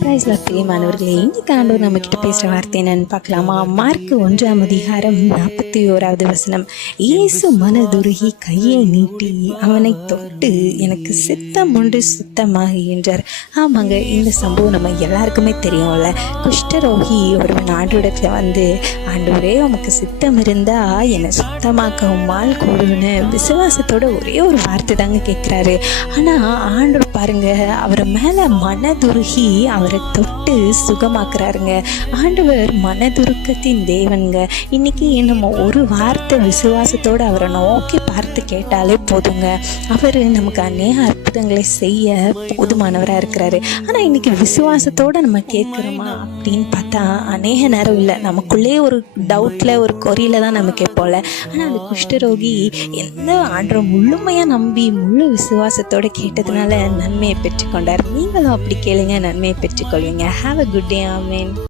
பிரைஸ்ல பிரியமானவர்களே, இன்னைக்கு ஆண்டவர் நம்ம கிட்ட பேசுகிற வார்த்தை என்னன்னு பார்க்கலாமா? மார்க் 1:41 இயேசு மனதுருகி கையை நீட்டி அவனை தொட்டு எனக்கு சித்தம் உண்டு சுத்தமாக என்றார். ஆமாங்க, இந்த சம்பவம் நம்ம எல்லாருக்குமே தெரியும்ல. குஷ்டரோகி ஒருவன் ஆண்டவரிடத்துல வந்து, ஆண்டவரே உமக்கு சித்தம் இருந்தா என்னை சுத்தமாக்க உம்மால் கூடுன்னு விசுவாசத்தோட ஒரே ஒரு வார்த்தை தாங்க கேட்குறாரு. ஆனால் ஆண்டவர் பாருங்க, அவர் மேலே மனதுருகி அவரை தொட்டு சுகமாக்குறாருங்க. ஆண்டவர் மனதுருக்கத்தின் தேவனுங்க. இன்னைக்கு நம்ம ஒரு வார்த்தை விசுவாசத்தோடு அவரை நோக்கி பார்த்து கேட்டாலே போதுங்க. அவர் நமக்கு அநேக அற்புதங்களை செய்ய போதுமானவராக இருக்கிறாரு. ஆனால் இன்னைக்கு விசுவாசத்தோடு நம்ம கேட்குறோமா அப்படின்னு பார்த்தா அநேக நேரம் இல்லை. நமக்குள்ளே ஒரு டவுட்டில் ஒரு கொரியில தான் நம்ம கேட்போம்ல. ஆனால் அந்த குஷ்டரோகி எந்த ஆண்டவர் முழுமையாக நம்பி முழு விசுவாசத்தோடு கேட்டதுனால நன்மையை பெற்றுக்கொண்டார். நீங்களும் அப்படி கேளுங்க, நன்மையை பெற்றுக்கொள்வீங்க. Have a good day. Amen.